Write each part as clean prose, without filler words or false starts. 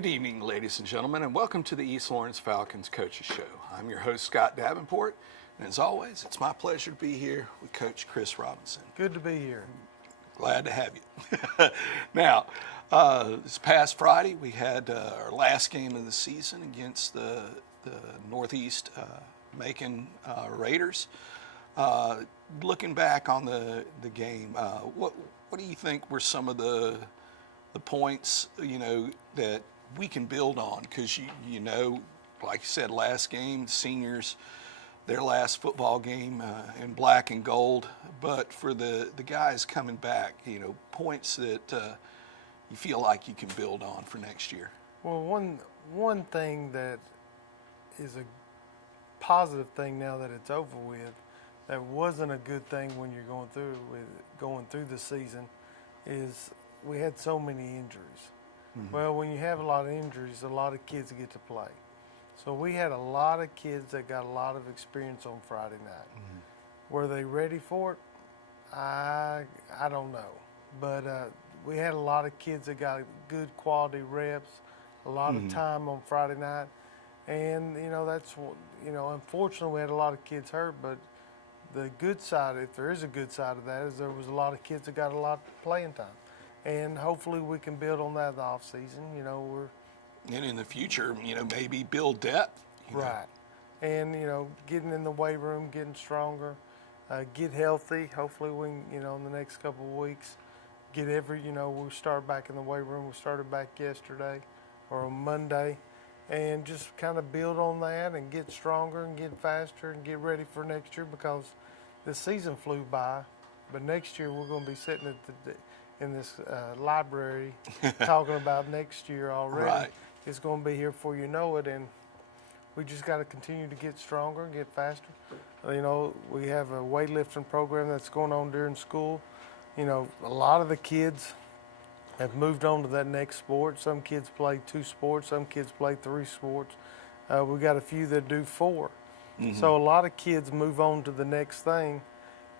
Good evening, ladies and gentlemen, and welcome to the East Lawrence Falcons Coaches Show. I'm your host, Scott Davenport, and as always, it's my pleasure to be here with Coach Chris Robinson. Good to be here. Glad to have you. Now, this past Friday, we had our last game of the season against the Northeast Macon Raiders. Looking back on the game, what do you think were some of the points, that we can build on? Because, like you said, last game, the seniors, their last football game in black and gold. But for the guys coming back, points that you feel like you can build on for next year. Well, one thing that is a positive thing now that it's over with, that wasn't a good thing when you're going through the season, is we had so many injuries. Mm-hmm. Well, when you have a lot of injuries, a lot of kids get to play. So we had a lot of kids that got a lot of experience on Friday night. Mm-hmm. Were they ready for it? I don't know. But we had a lot of kids that got good quality reps, a lot mm-hmm. of time on Friday night. And, unfortunately we had a lot of kids hurt, but the good side, if there is a good side of that, is there was a lot of kids that got a lot of playing time. And hopefully we can build on that in the off season. And in the future, maybe build depth. Right. And, getting in the weight room, getting stronger, get healthy. Hopefully we can, in the next couple of weeks, we start back in the weight room. We started back yesterday or on Monday. And just kind of build on that and get stronger and get faster and get ready for next year, because the season flew by. But next year we're going to be sitting in this library talking about next year already. Right. It's going to be here before you know it, and we just got to continue to get stronger and get faster. We have a weightlifting program that's going on during school. A lot of the kids have moved on to that next sport. Some kids play 2 sports, some kids play 3 sports. We got a few that do 4. Mm-hmm. So a lot of kids move on to the next thing,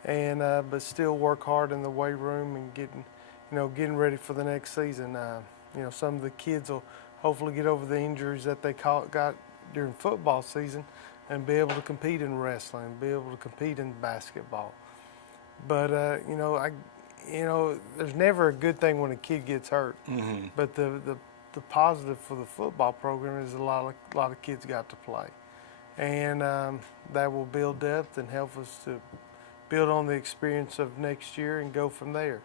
and but still work hard in the weight room and getting ready for the next season. Some of the kids will hopefully get over the injuries that they got during football season and be able to compete in wrestling, be able to compete in basketball. But there's never a good thing when a kid gets hurt. Mm-hmm. But the positive for the football program is a lot of kids got to play, and that will build depth and help us to build on the experience of next year and go from there.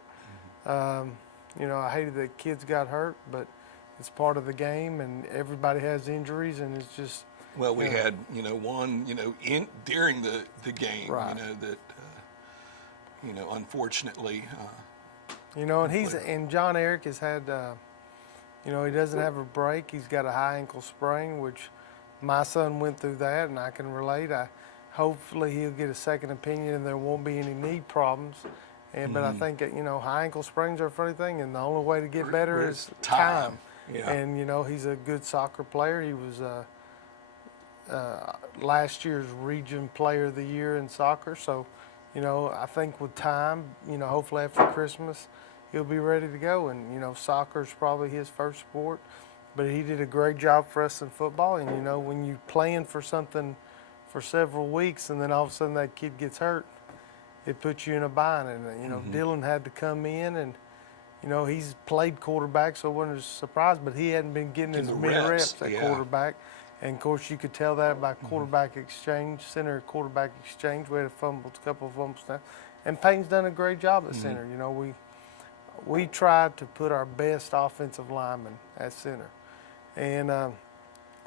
Mm-hmm. I hated that kids got hurt, but it's part of the game, and everybody has injuries, and it's just. Well, we had one during the game, right. That. Unfortunately. And John Eric has had, he doesn't have a break. He's got a high ankle sprain, which my son went through that, and I can relate. Hopefully he'll get a second opinion and there won't be any knee problems. But I think, high ankle sprains are a funny thing, and the only way to get better is time. Yeah. And, he's a good soccer player. He was last year's Region Player of the Year in soccer, so I think with time, hopefully after Christmas, he'll be ready to go. And, soccer's probably his first sport, but he did a great job for us in football. And, when you plan for something for several weeks and then all of a sudden that kid gets hurt, it puts you in a bind. And, mm-hmm. Dylan had to come in and, he's played quarterback, so it wasn't a surprise, but he hadn't been getting as many reps at quarterback. And, of course, you could tell that by quarterback exchange, center quarterback exchange. We had a couple of fumbles now. And Peyton's done a great job at center. We tried to put our best offensive lineman at center. And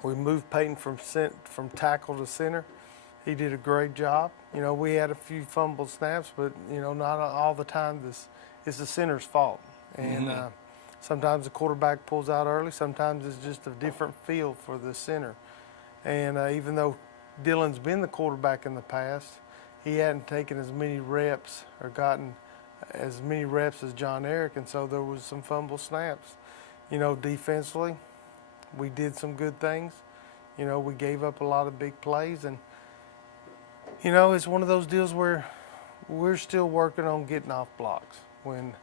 we moved Peyton from tackle to center. He did a great job. We had a few fumble snaps, but, not all the time it's the center's fault. And sometimes the quarterback pulls out early. Sometimes it's just a different feel for the center. And even though Dylan's been the quarterback in the past, he hadn't taken as many reps or gotten as many reps as John Eric, and so there was some fumble snaps. Defensively, we did some good things. We gave up a lot of big plays, and, it's one of those deals where we're still working on getting off blocks. When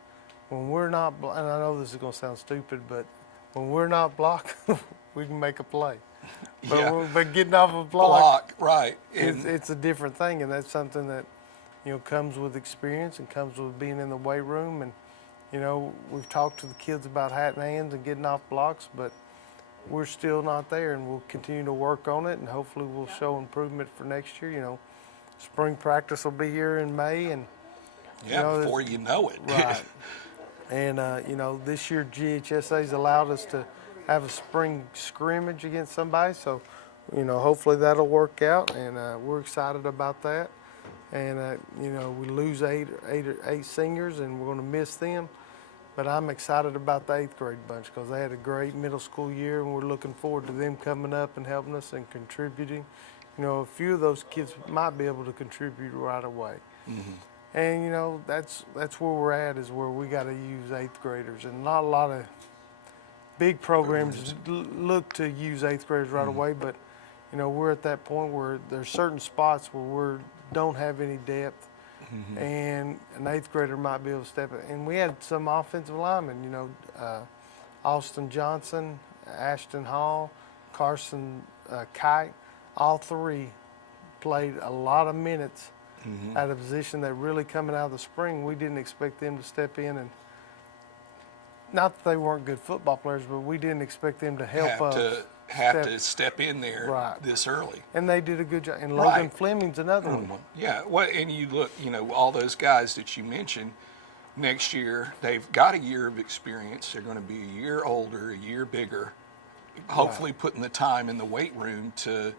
we're not, and I know this is going to sound stupid, but when we're not blocking, we can make a play. But, Yeah. but getting off a block, Right. it's a different thing, and that's something that comes with experience and comes with being in the weight room. And we've talked to the kids about hat and hands and getting off blocks, but we're still not there, and we'll continue to work on it, and hopefully we'll show improvement for next year. Spring practice will be here in May, and before you know it. right. And this year GHSA's allowed us to have a spring scrimmage against somebody, so hopefully that'll work out, and we're excited about that. And we lose eight seniors, and we're going to miss them. But I'm excited about the 8th grade bunch because they had a great middle school year, and we're looking forward to them coming up and helping us and contributing. A few of those kids might be able to contribute right away. Mm-hmm. And that's where we're at, is where we got to use 8th graders, and not a lot of big programs look to use 8th graders right away. But we're at that point where there's certain spots where we don't have any depth. Mm-hmm. And an 8th grader might be able to step in. And we had some offensive linemen, Austin Johnson, Ashton Hall, Carson Kite. All three played a lot of minutes at a position that really, coming out of the spring, we didn't expect them to step in. And not that they weren't good football players, but we didn't expect them to help us. Have to step in there this early. And they did a good job. And Logan Fleming's another one. Yeah, well, and you look, all those guys that you mentioned, next year, they've got a year of experience. They're going to be a year older, a year bigger, hopefully putting the time in the weight room to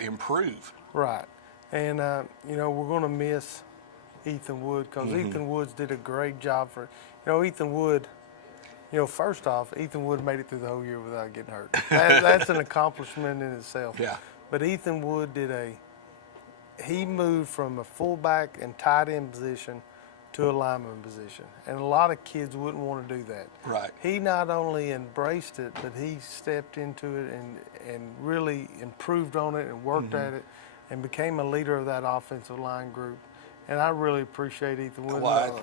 improve. Right. And, we're going to miss Ethan Wood because Ethan Woods did a great job for, Ethan Wood. First off, Ethan Wood made it through the whole year without getting hurt. That's an accomplishment in itself. Yeah. But Ethan Wood he moved from a fullback and tight end position to a lineman position. And a lot of kids wouldn't want to do that. Right. He not only embraced it, but he stepped into it and really improved on it and worked at it and became a leader of that offensive line group. And I really appreciate Ethan Wood. Well,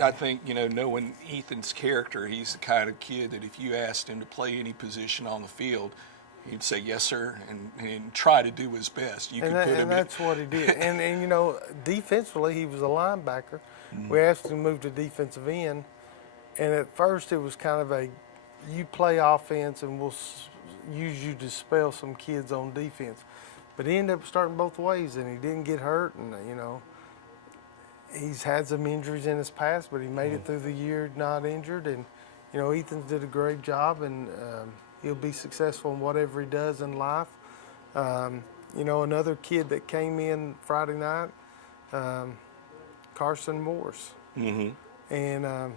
I think, knowing Ethan's character, he's the kind of kid that if you asked him to play any position on the field, he'd say yes, sir, and try to do his best. That's what he did. and defensively, he was a linebacker. We asked him to move to defensive end. And at first, it was kind of you play offense and we'll use you to spell some kids on defense. But he ended up starting both ways, and he didn't get hurt, and, he's had some injuries in his past, but he made it through the year not injured. And, Ethan did a great job, and he'll be successful in whatever he does in life. Another kid that came in Friday night, Carson Morris. Mm-hmm. And,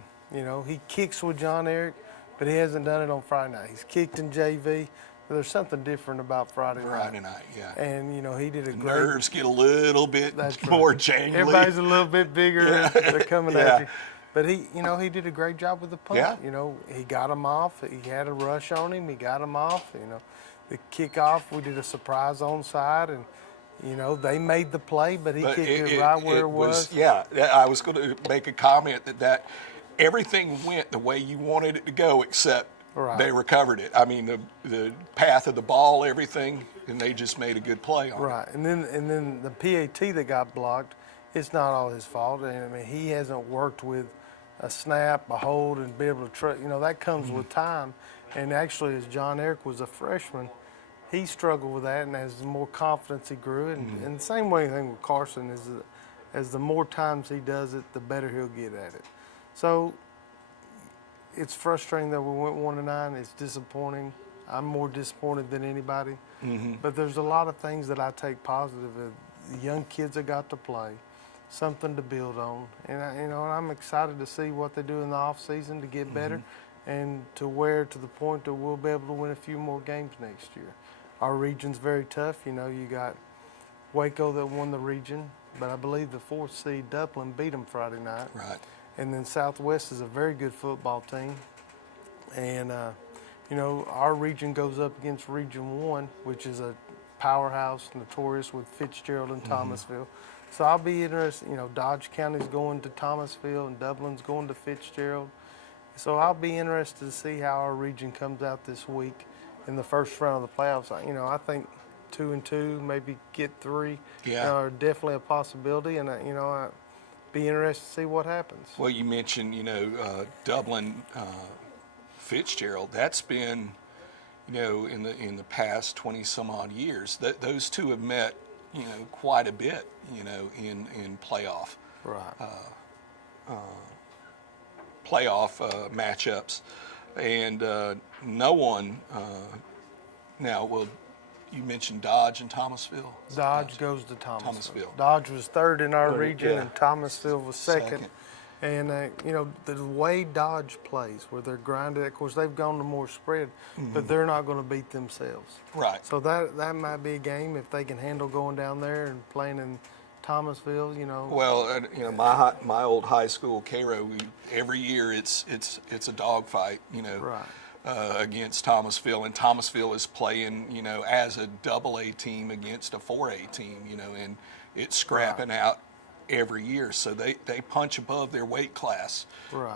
he kicks with John Eric, but he hasn't done it on Friday night. He's kicked in JV. But there's something different about Friday night. Friday night, yeah. And, he did a great... Nerves get a little bit more jangly. Everybody's a little bit bigger. Yeah. They're coming at you. But he did a great job with the punt. Yeah. He got him off. He had a rush on him. He got him off. The kickoff, we did a surprise onside, and, they made the play, but he kicked it right where it was. Yeah, I was going to make a comment that everything went the way you wanted it to go, except they recovered it. I mean, the path of the ball, everything, and they just made a good play on it. Right, and then the PAT that got blocked, it's not all his fault. And I mean, he hasn't worked with a snap, a hold, and be able to that comes with time. And actually, as John Eric was a freshman, he struggled with that, and as the more confidence he grew, and the same way thing with Carson is, as the more times he does it, the better he'll get at it. So it's frustrating that we went 1-9. It's disappointing. I'm more disappointed than anybody. But there's a lot of things that I take positive. The young kids that got to play, something to build on, and I'm excited to see what they do in the off season to get better, and to the point that we'll be able to win a few more games next year. Our region's very tough. You got Waco that won the region, but I believe the 4th seed Dublin beat them Friday night. Right. And then Southwest is a very good football team. And, our region goes up against Region 1, which is a powerhouse, notorious with Fitzgerald and Thomasville. So I'll be interested. Dodge County's going to Thomasville, and Dublin's going to Fitzgerald. So I'll be interested to see how our region comes out this week in the first round of the playoffs. I think 2-2, maybe get 3, Yeah. are definitely a possibility, and I'd be interested to see what happens. Well, you mentioned, Dublin, Fitzgerald. That's been, in the past 20 some odd years, that those two have met, quite a bit, in playoff matchups, and no one. Now, well, you mentioned Dodge and Thomasville. Dodge goes to Thomasville. Thomasville. Dodge was third in our region, yeah. and Thomasville was second. And, the way Dodge plays, where they're grinded, of course, they've gone to more spread, but they're not going to beat themselves. Right. So that might be a game if they can handle going down there and playing in Thomasville, Well, my old high school, Cairo, every year it's a dogfight, Right. Against Thomasville, and Thomasville is playing, as a AA team against a 4A team, and it's scrapping out every year. So they punch above their weight class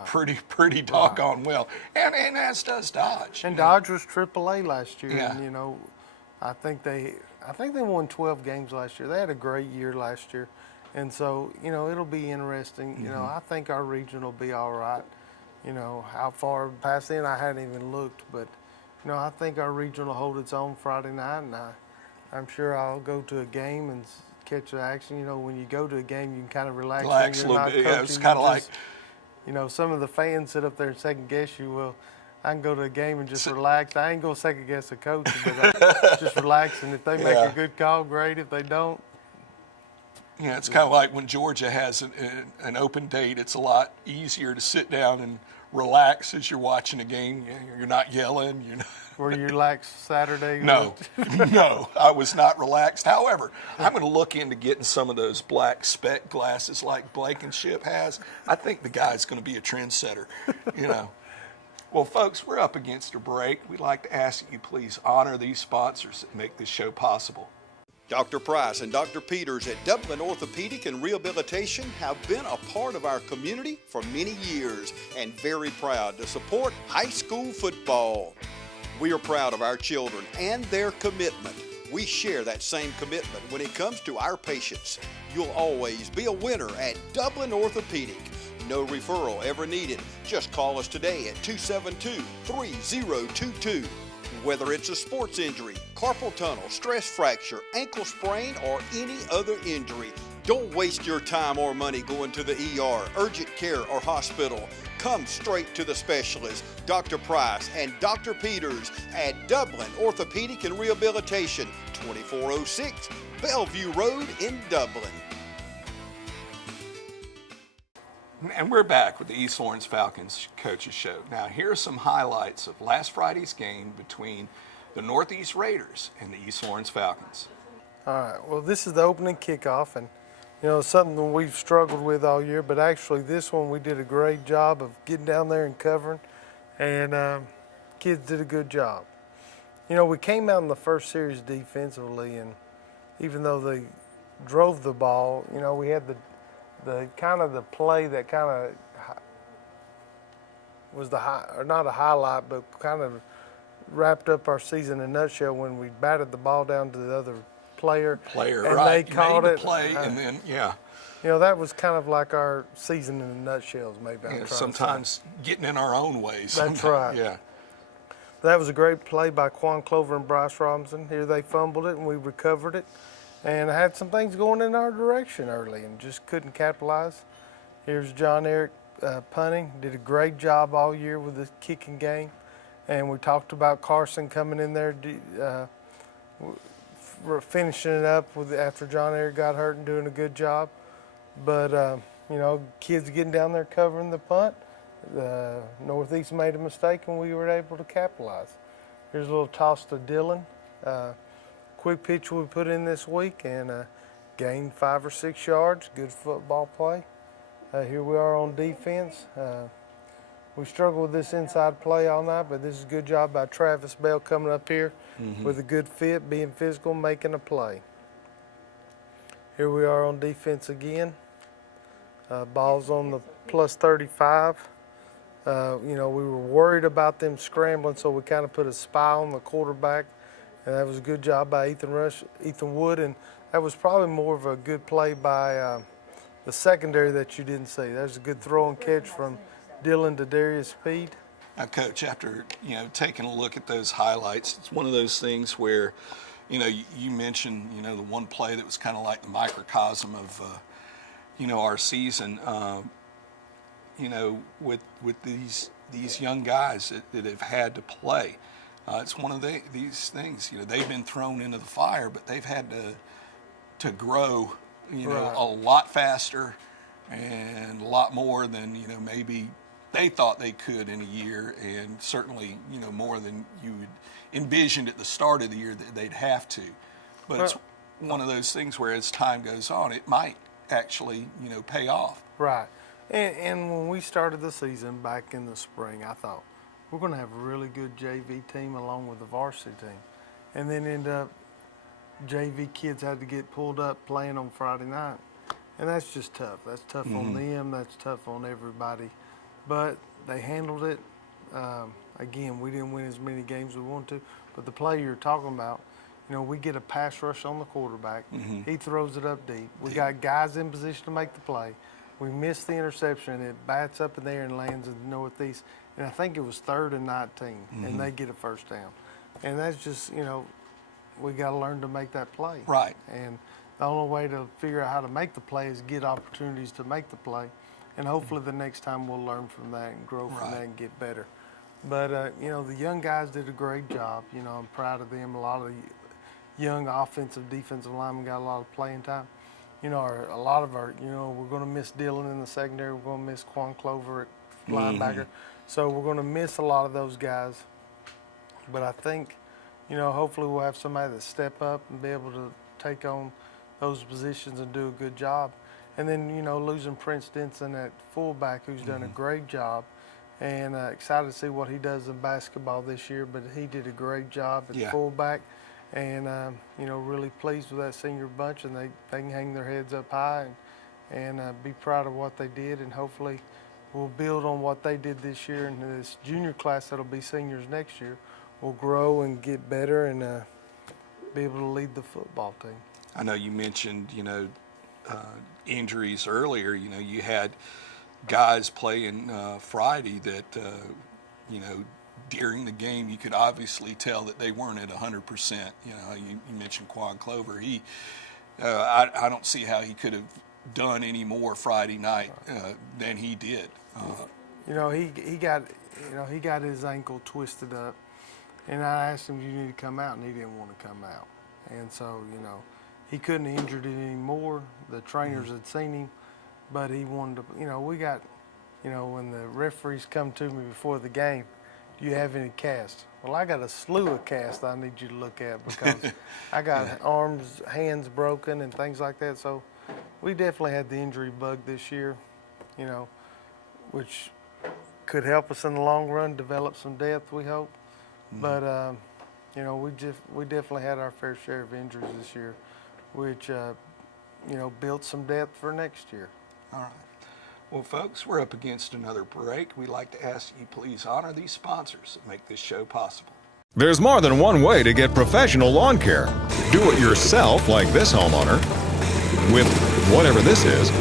pretty doggone well, and as does Dodge. And Dodge was AAA last year, Yeah. and I think they won 12 games last year. They had a great year last year, and so it'll be interesting. I think our region will be all right. How far past then I hadn't even looked, but I think our region will hold its own Friday night, and I'm sure I'll go to a game and catch the action. When you go to a game, you can kind of relax when you're not coaching. Yeah, it's kind of like, some of the fans sit up there and second guess you. Well, I can go to a game and just relax. I ain't gonna second guess the coach, but I just relax. And if they make a good call, great. If they don't, it's kind of like when Georgia has an open date. It's a lot easier to sit down and relax as you're watching a game. You're not yelling. You're not. Were you relaxed Saturday? No, no, I was not relaxed. However, I'm going to look into getting some of those black spec glasses like Blankenship has. I think the guy's going to be a trendsetter, Well, folks, we're up against a break. We'd like to ask that you please honor these sponsors that make this show possible. Dr. Price and Dr. Peters at Dublin Orthopedic and Rehabilitation have been a part of our community for many years and very proud to support high school football. We are proud of our children and their commitment. We share that same commitment when it comes to our patients. You'll always be a winner at Dublin Orthopedic. No referral ever needed. Just call us today at 272-3022. Whether it's a sports injury, carpal tunnel, stress fracture, ankle sprain, or any other injury, don't waste your time or money going to the ER, urgent care, or hospital. Come straight to the specialist, Dr. Price and Dr. Peters at Dublin Orthopedic and Rehabilitation, 2406 Bellevue Road in Dublin. And we're back with the East Lawrence Falcons Coaches Show. Now, here are some highlights of last Friday's game between the Northeast Raiders and the East Lawrence Falcons. All right. Well, this is the opening kickoff, and something that we've struggled with all year. But actually, this one we did a great job of getting down there and covering, and kids did a good job. We came out in the first series defensively, and even though they drove the ball, we had the kind of the play that kind of was not a highlight, but kind of wrapped up our season in a nutshell when we batted the ball down to the other player and right? they caught made it. The play, and then that was kind of like our season in a nutshell. Maybe sometimes getting in our own way. That's right. Yeah. That was a great play by Quan Clover and Bryce Robinson. Here they fumbled it and we recovered it. And I had some things going in our direction early and just couldn't capitalize. Here's John Eric punting. Did a great job all year with the kicking game. And we talked about Carson coming in there, finishing it up after John Eric got hurt and doing a good job. But, kids getting down there covering the punt. Northeast made a mistake and we were able to capitalize. Here's a little toss to Dylan. Quick pitch we put in this week and gained 5 or 6 yards. Good football play. Here we are on defense. We struggled with this inside play all night, but this is a good job by Travis Bell coming up here with a good fit, being physical, making a play. Here we are on defense again. Ball's on the plus 35. You know, we were worried about them scrambling, so we kind of put a spy on the quarterback, and that was a good job by Ethan Wood, and that was probably more of a good play by the secondary that you didn't see. There's a good throw and catch from Dylan to Darius Speed. Now, Coach, after taking a look at those highlights, it's one of those things where, you mentioned the one play that was kind of like the microcosm of our season. With these young guys that have had to play, it's one of these things. They've been thrown into the fire, but they've had to grow, Right. a lot faster and a lot more than maybe they thought they could in a year, and certainly more than you would envisioned at the start of the year that they'd have to. But it's one of those things where as time goes on, it might actually pay off. Right. And when we started the season back in the spring, I thought we're going to have a really good JV team along with the varsity team. And then end up JV kids had to get pulled up playing on Friday night. And that's just tough. That's tough on them. That's tough on everybody. But they handled it. Again, we didn't win as many games as we wanted to. But the play you're talking about, we get a pass rush on the quarterback. He throws it up deep. We got guys in position to make the play. We missed the interception. It bats up in there and lands in the northeast. And I think it was 3rd and 19, and they get a first down. And that's just, we got to learn to make that play. Right. And the only way to figure out how to make the play is get opportunities to make the play. And hopefully the next time we'll learn from that and grow from that and get better. But, the young guys did a great job. I'm proud of them. A lot of the young offensive, defensive linemen got a lot of playing time. A lot of our, we're going to miss Dylan in the secondary. We're going to miss Quan Clover at linebacker. So we're going to miss a lot of those guys. But I think, hopefully we'll have somebody that step up and be able to take on those positions and do a good job. And then, losing Prince Denson at fullback, who's done a great job. And excited to see what he does in basketball this year. But he did a great job at fullback. And, really pleased with that senior bunch, and they can hang their heads up high and be proud of what they did, and hopefully we'll build on what they did this year, and this junior class that'll be seniors next year will grow and get better and be able to lead the football team. I know you mentioned, injuries earlier. You had guys playing Friday that, during the game, you could obviously tell that they weren't at 100%. You mentioned Quan Clover. I don't see how he could have done any more Friday night than he did. He got his ankle twisted up, and I asked him, "You need to come out," and he didn't want to come out. And so, he couldn't have injured it anymore. The trainers had seen him, but he wanted to. We got, when the referees come to me before the game, do you have any casts? Well, I got a slew of casts I need you to look at because I got arms, hands broken and things like that. So we definitely had the injury bug this year, which could help us in the long run, develop some depth, we hope. But, we definitely had our fair share of injuries this year, which, built some depth for next year. All right. Well, folks, we're up against another break. We'd like to ask you please honor these sponsors that make this show possible. There's more than one way to get professional lawn care. Do it yourself, like this homeowner, with whatever this is.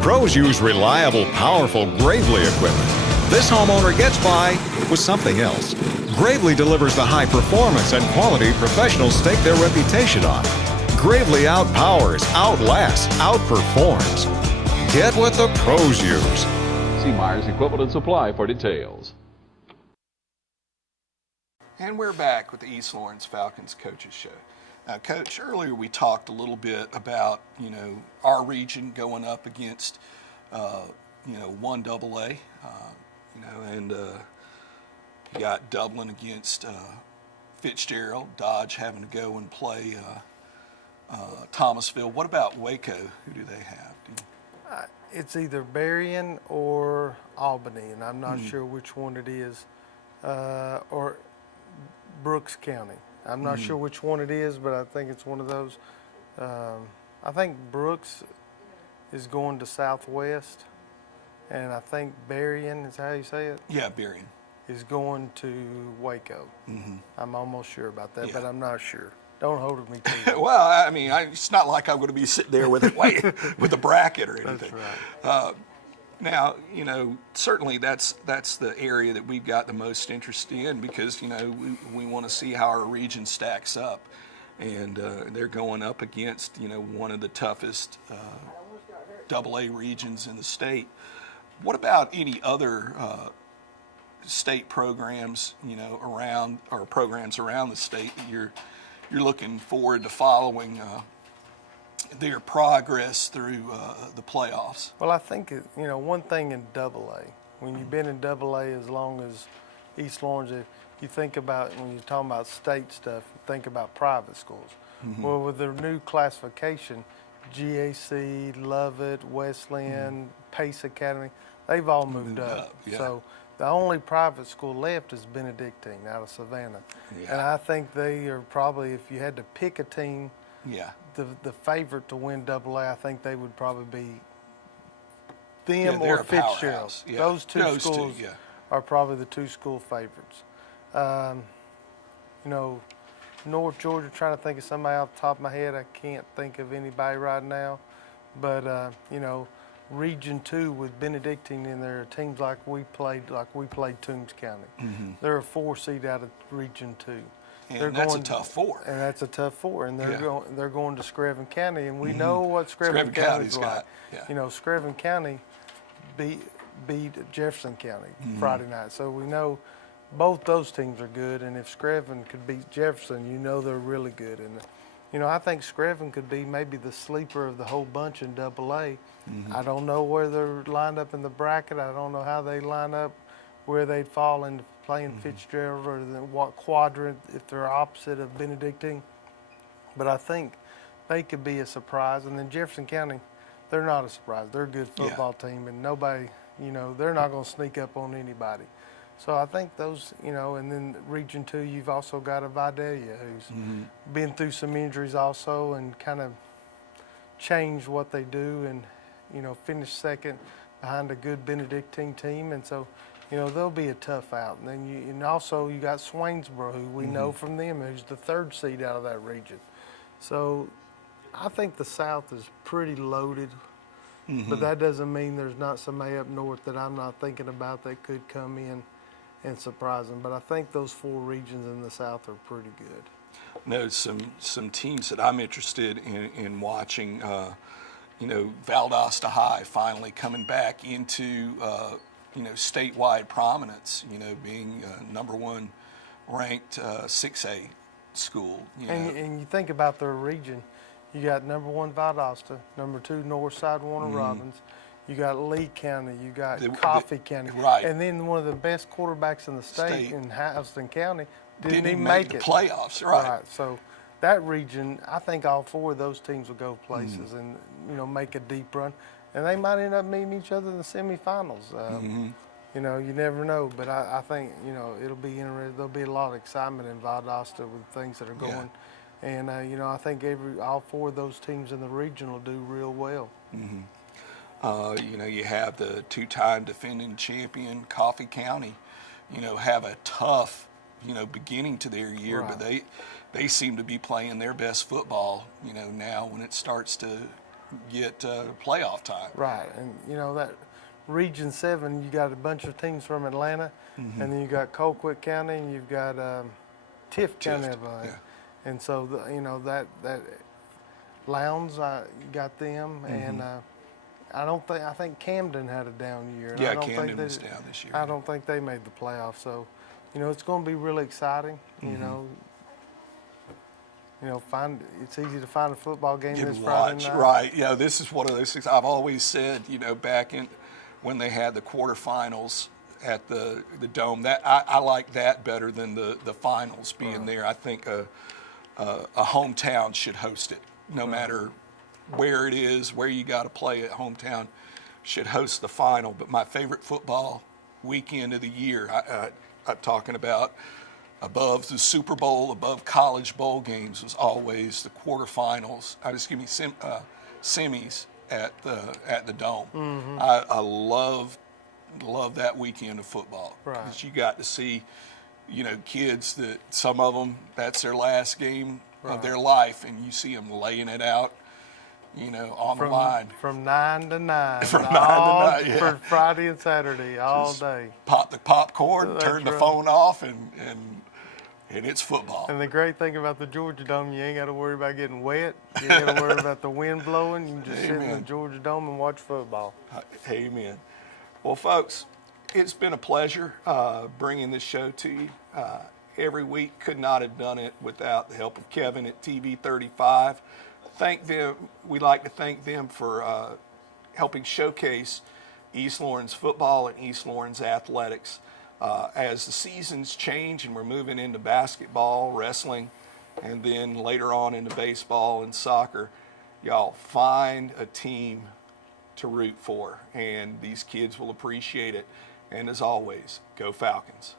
Pros use reliable, powerful Gravely equipment. This homeowner gets by with something else. Gravely delivers the high performance and quality professionals stake their reputation on. Gravely outpowers, outlasts, outperforms. Get what the pros use. See Myers Equipment and Supply for details. And we're back with the East Lawrence Falcons Coaches Show. Now, Coach, earlier we talked a little bit about, our region going up against, 1AA, and you got Dublin against Fitzgerald, Dodge having to go and play Thomasville. What about Waco? Who do they have? It's either Berrien or Albany, and I'm not sure which one it is, or Brooks County. I'm not sure which one it is, but I think it's one of those. I think Brooks is going to Southwest, and I think Berrien is how you say it, Yeah, Berrien. is going to Waco. I'm almost sure about that, but Yeah. I'm not sure. Don't hold me to it. Well, I mean, it's not like I'm going to be sitting there with with a bracket or anything. That's right. Now, certainly that's the area that we've got the most interest in because, we want to see how our region stacks up. And they're going up against, one of the toughest AA regions in the state. What about any other state programs, around or programs around the state that you're looking forward to following their progress through the playoffs? Well, I think, one thing in AA, when you've been in AA as long as East Lawrence, you think about, when you're talking about state stuff, you think about private schools. Well, with their new classification, GAC, Lovett, Wesleyan, Pace Academy, they've all moved up. Yeah. So the only private school left is Benedictine out of Savannah. Yeah. And I think they are probably, if you had to pick a team, Yeah. the favorite to win AA, I think they would probably be Yeah, them they're or a Fitzgerald. powerhouse. Yeah. Those two Those two, schools yeah. are probably the two school favorites. North Georgia, trying to think of somebody off the top of my head. I can't think of anybody right now. But, Region 2 with Benedictine in there, teams like we played Toombs County. They're a 4 seed out of Region 2. And that's a tough 4. And that's a tough 4. And Yeah. they're going to Screven County, and we know what Screven County's like. yeah. Screven County beat Jefferson County Friday night, so we know both those teams are good. And if Screven could beat Jefferson, they're really good. And I think Screven could be maybe the sleeper of the whole bunch in AA. I don't know where they're lined up in the bracket. I don't know how they line up, where they'd fall into playing Fitzgerald or what quadrant if they're opposite of Benedictine. But I think they could be a surprise. And then Jefferson County, they're not a surprise. They're a good football team, and nobody, they're not going to sneak up on anybody. So I think those, and then Region 2, you've also got a Vidalia who's been through some injuries also and kind of changed what they do and, finished second behind a good Benedictine team. And so, they'll be a tough out. And then and also you got Swainsboro, who we know from them, who's the 3rd seed out of that region. So I think the South is pretty loaded. But that doesn't mean there's not somebody up north that I'm not thinking about that could come in and surprise them. But I think those 4 regions in the South are pretty good. No, some teams that I'm interested in watching. Valdosta High finally coming back into statewide prominence. Being number 1 ranked 6A school. And you think about their region. You got number 1 Valdosta, number 2 Northside Warner Robins. You got Lee County, you got Coffee County, right. And then one of the best quarterbacks in the state in Houston County didn't even make it. the playoffs, right? So that region, I think all 4 of those teams will go places and make a deep run, and they might end up meeting each other in the semifinals. You never know, but I think it'll be interesting. There'll be a lot of excitement in Valdosta with things that are going. And, I think all 4 of those teams in the region will do real well. You have the 2-time defending champion, Coffee County, have a tough, beginning to their year, Right. but they seem to be playing their best football, now when it starts to get playoff time. Right, and, that Region 7, you got a bunch of teams from Atlanta, and then you got Colquitt County, and you've got Tift County. And so, that Lowndes, you got them, and I think Camden had a down year. Yeah, I don't Camden think was down this year. I don't think they made the playoffs. So, it's going to be really exciting. It's easy to find a football game this Friday night. Right. Yeah, this is one of those things I've always said, back when they had the quarterfinals at the Dome, that I like that better than the finals being there. I think a hometown should host it, no matter where it is, where you got to play at. Hometown should host the final. But my favorite football weekend of the year, I'm talking about above the Super Bowl, above college bowl games, was always the quarterfinals. Semis at the Dome. I love that weekend of football. Right. 'Cause you got to see, kids that some of them, that's their last game of their life, and you see them laying it out, on the line. From 9 to 9. From 9 to 9, yeah. For Friday and Saturday, all Just day. Pop the popcorn, That's turn the right. phone off, and it's football. And the great thing about the Georgia Dome, you ain't got to worry about getting wet. You ain't got to worry about the wind blowing. You can just sit in the Amen. Georgia Dome and watch football. Amen. Well, folks, it's been a pleasure bringing this show to you every week. Could not have done it without the help of Kevin at TV35. Thank them. We'd like to thank them for helping showcase East Lawrence football and East Lawrence athletics. As the seasons change and we're moving into basketball, wrestling, and then later on into baseball and soccer, y'all find a team to root for, and these kids will appreciate it. And as always, go Falcons.